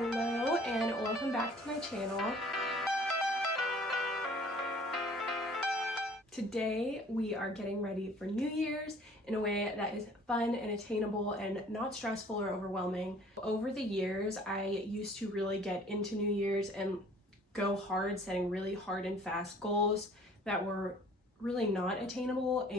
Hello and welcome back to my channel. Today we are getting ready for New Year's in a way that is fun and attainable and not stressful or overwhelming. Over the years, I used to really get into New Year's and go hard, setting really hard and fast goals that were really not attainable,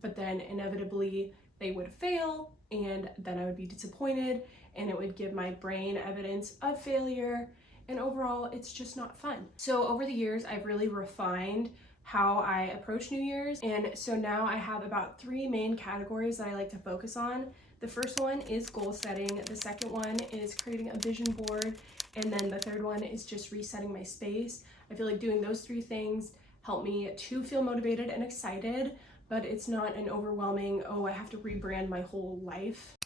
but then inevitably they would fail, and then I would be disappointed, and it would give my brain evidence of failure, and overall it's just not fun. So over the years I've really refined how I approach New Year's, and so now I have about 3 main categories that I like to focus on. The first one is goal setting, the second one is creating a vision board, and then the third one is just resetting my space. I feel like doing those 3 things help me to feel motivated and excited, but it's not an overwhelming, oh, I have to rebrand my whole life.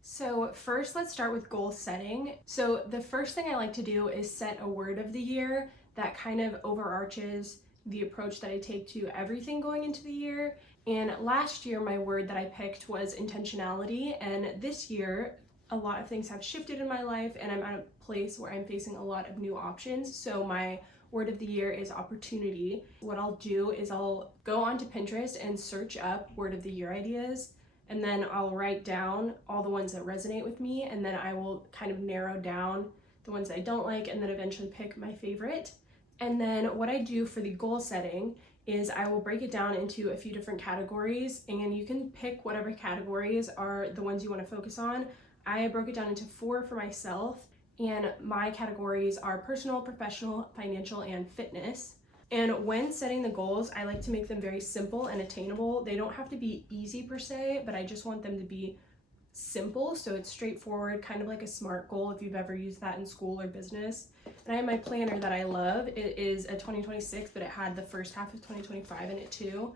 So first, let's start with goal setting. So the first thing I like to do is set a word of the year that kind of overarches the approach that I take to everything going into the year. And last year, my word that I picked was intentionality. And this year, a lot of things have shifted in my life, and I'm at a place where I'm facing a lot of new options. So my word of the year is opportunity. What I'll do is I'll go onto Pinterest and search up word of the year ideas, and then I'll write down all the ones that resonate with me, and then I will kind of narrow down the ones I don't like, and then eventually pick my favorite. And then what I do for the goal setting is I will break it down into a few different categories, and you can pick whatever categories are the ones you want to focus on. I broke it down into 4 for myself, and my categories are personal, professional, financial, and fitness. And when setting the goals, I like to make them very simple and attainable. They don't have to be easy per se, but I just want them to be simple, so it's straightforward, kind of like a SMART goal if you've ever used that in school or business. And I have my planner that I love. It is a 2026, but it had the first half of 2025 in it too.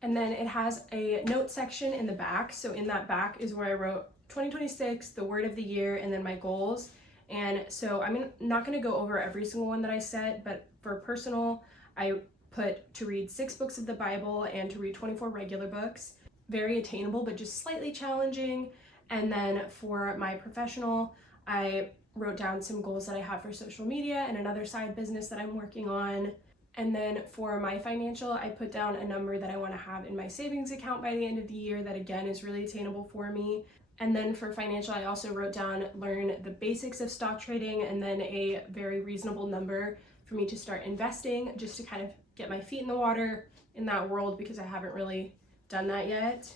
And then it has a note section in the back. So in that back is where I wrote 2026, the word of the year, and then my goals. And so I'm not going to go over every single one that I set, but for personal, I put to read 6 books of the Bible and to read 24 regular books. Very attainable, but just slightly challenging. And then for my professional, I wrote down some goals that I have for social media and another side business that I'm working on. And then for my financial, I put down a number that I want to have in my savings account by the end of the year that again is really attainable for me. And then for financial, I also wrote down learn the basics of stock trading, and then a very reasonable number for me to start investing, just to kind of get my feet in the water in that world, because I haven't really done that yet.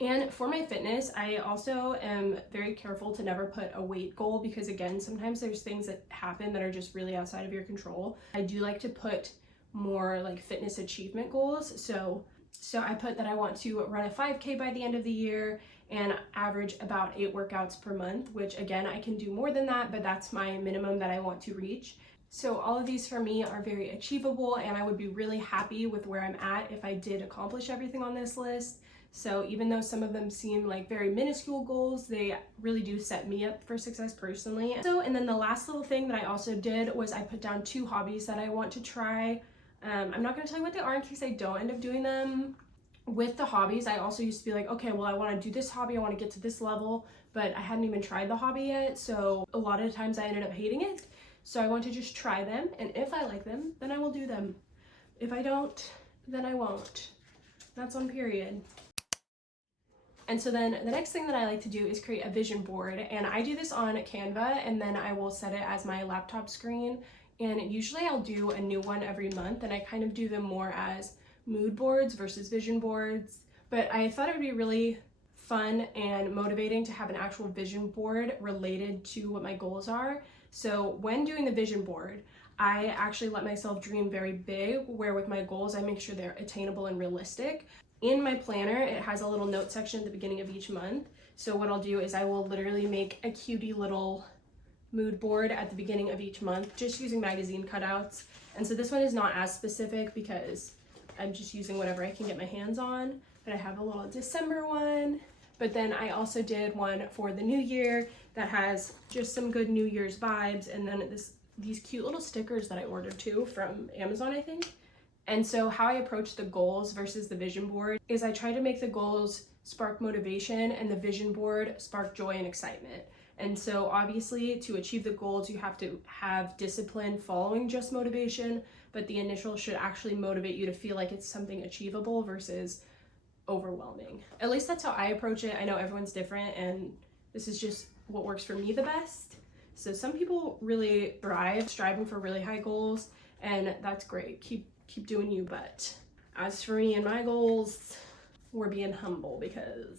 And for my fitness, I also am very careful to never put a weight goal, because again, sometimes there's things that happen that are just really outside of your control. I do like to put more like fitness achievement goals. So I put that I want to run a 5K by the end of the year and average about 8 workouts per month, which again, I can do more than that, but that's my minimum that I want to reach. So all of these for me are very achievable, and I would be really happy with where I'm at if I did accomplish everything on this list. So even though some of them seem like very minuscule goals, they really do set me up for success personally. And then the last little thing that I also did was I put down 2 hobbies that I want to try. I'm not going to tell you what they are in case I don't end up doing them. With the hobbies, I also used to be like, okay, well, I want to do this hobby, I want to get to this level, but I hadn't even tried the hobby yet. So a lot of times I ended up hating it. So I want to just try them, and if I like them, then I will do them. If I don't, then I won't. That's on period. And so then the next thing that I like to do is create a vision board, and I do this on Canva, and then I will set it as my laptop screen, and usually I'll do a new one every month, and I kind of do them more as mood boards versus vision boards. But I thought it would be really fun and motivating to have an actual vision board related to what my goals are. So when doing the vision board, I actually let myself dream very big, where with my goals, I make sure they're attainable and realistic. In my planner, it has a little note section at the beginning of each month. So what I'll do is I will literally make a cutie little mood board at the beginning of each month, just using magazine cutouts. And so this one is not as specific because I'm just using whatever I can get my hands on. But I have a little December one. But then I also did one for the new year that has just some good New Year's vibes, and then these cute little stickers that I ordered too from Amazon, I think. And so how I approach the goals versus the vision board is I try to make the goals spark motivation and the vision board spark joy and excitement. And so obviously to achieve the goals, you have to have discipline following just motivation, but the initial should actually motivate you to feel like it's something achievable versus overwhelming. At least that's how I approach it. I know everyone's different, and this is just what works for me the best. So some people really thrive striving for really high goals, and that's great. Keep doing you, but as for me and my goals, we're being humble because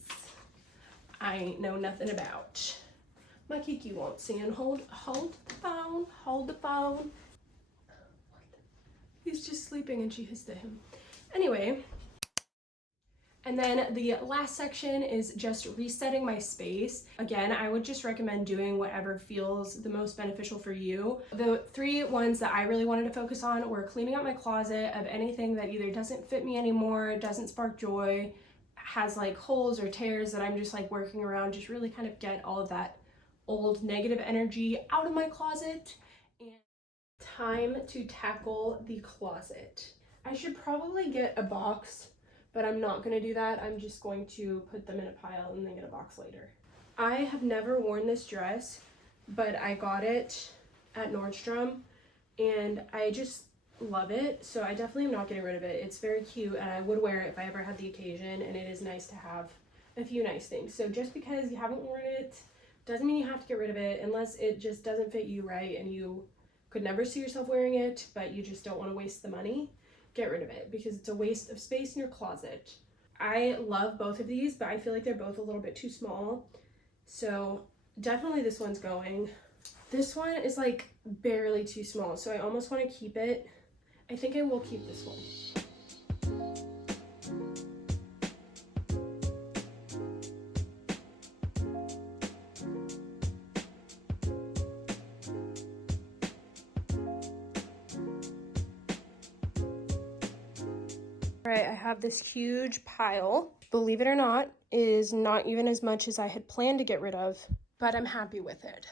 I ain't know nothing about. My Kiki won't sing. Hold the phone. He's just sleeping and she hissed at him. Anyway, and then the last section is just resetting my space. Again, I would just recommend doing whatever feels the most beneficial for you. The 3 ones that I really wanted to focus on were cleaning out my closet of anything that either doesn't fit me anymore, doesn't spark joy, has like holes or tears that I'm just like working around, just really kind of get all of that old negative energy out of my closet. And time to tackle the closet. I should probably get a box, but I'm not going to do that. I'm just going to put them in a pile and then get a box later. I have never worn this dress, but I got it at Nordstrom and I just love it. So I definitely am not getting rid of it. It's very cute and I would wear it if I ever had the occasion, and it is nice to have a few nice things. So just because you haven't worn it doesn't mean you have to get rid of it unless it just doesn't fit you right and you could never see yourself wearing it, but you just don't want to waste the money. Get rid of it because it's a waste of space in your closet. I love both of these, but I feel like they're both a little bit too small. So definitely this one's going. This one is like barely too small, so I almost want to keep it. I think I will keep this one. All right, I have this huge pile. Believe it or not, is not even as much as I had planned to get rid of, but I'm happy with it.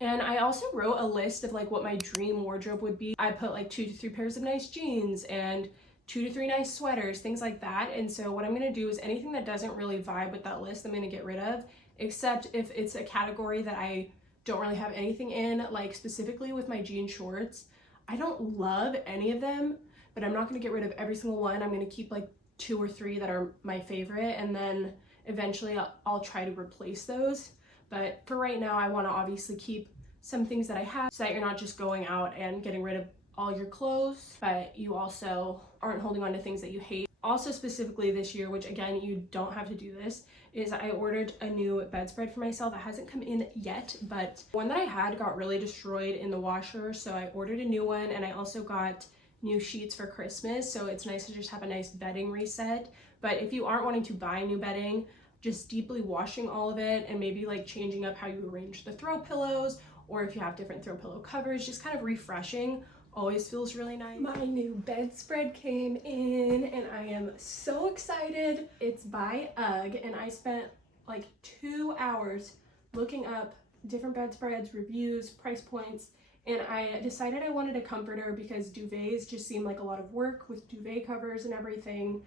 And I also wrote a list of like what my dream wardrobe would be. I put like 2 to 3 pairs of nice jeans and 2 to 3 nice sweaters, things like that. And so what I'm gonna do is anything that doesn't really vibe with that list, I'm gonna get rid of, except if it's a category that I don't really have anything in, like specifically with my jean shorts. I don't love any of them, but I'm not gonna get rid of every single one. I'm gonna keep like 2 or 3 that are my favorite, and then eventually I'll try to replace those. But for right now, I wanna obviously keep some things that I have so that you're not just going out and getting rid of all your clothes, but you also aren't holding on to things that you hate. Also specifically this year, which again, you don't have to do this, is I ordered a new bedspread for myself. It hasn't come in yet, but one that I had got really destroyed in the washer, so I ordered a new one, and I also got new sheets for Christmas, so it's nice to just have a nice bedding reset. But if you aren't wanting to buy new bedding, just deeply washing all of it and maybe like changing up how you arrange the throw pillows, or if you have different throw pillow covers, just kind of refreshing always feels really nice. My new bedspread came in and I am so excited. It's by UGG, and I spent like 2 hours looking up different bedspreads, reviews, price points, and I decided I wanted a comforter because duvets just seem like a lot of work with duvet covers and everything.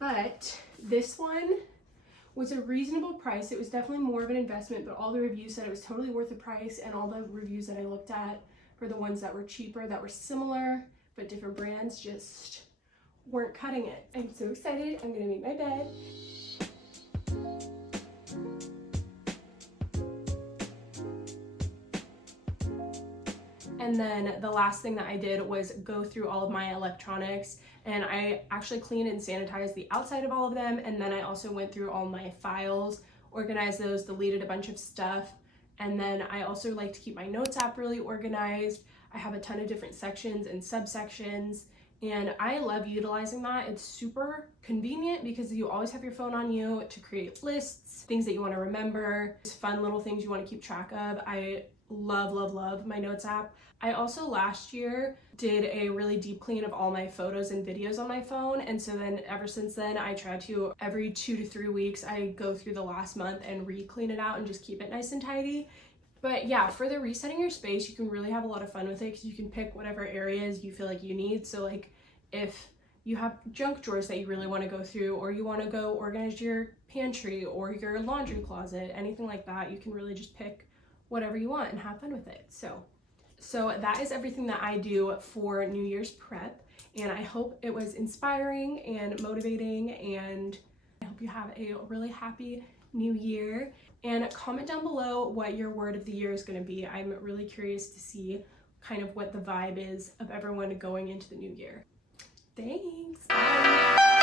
But this one was a reasonable price. It was definitely more of an investment, but all the reviews said it was totally worth the price, and all the reviews that I looked at for the ones that were cheaper, that were similar, but different brands, just weren't cutting it. I'm so excited. I'm gonna make my bed. And then the last thing that I did was go through all of my electronics, and I actually cleaned and sanitized the outside of all of them, and then I also went through all my files, organized those, deleted a bunch of stuff. And then I also like to keep my notes app really organized. I have a ton of different sections and subsections, and I love utilizing that. It's super convenient because you always have your phone on you to create lists, things that you want to remember, fun little things you want to keep track of. I love my notes app. I also last year did a really deep clean of all my photos and videos on my phone, and so then ever since then I try to every 2 to 3 weeks I go through the last month and re-clean it out and just keep it nice and tidy. But yeah, for the resetting your space, you can really have a lot of fun with it because you can pick whatever areas you feel like you need. So like if you have junk drawers that you really want to go through, or you want to go organize your pantry or your laundry closet, anything like that, you can really just pick whatever you want and have fun with it. So that is everything that I do for New Year's prep, and I hope it was inspiring and motivating, and I hope you have a really happy new year. And comment down below what your word of the year is going to be. I'm really curious to see kind of what the vibe is of everyone going into the new year. Thanks. Bye.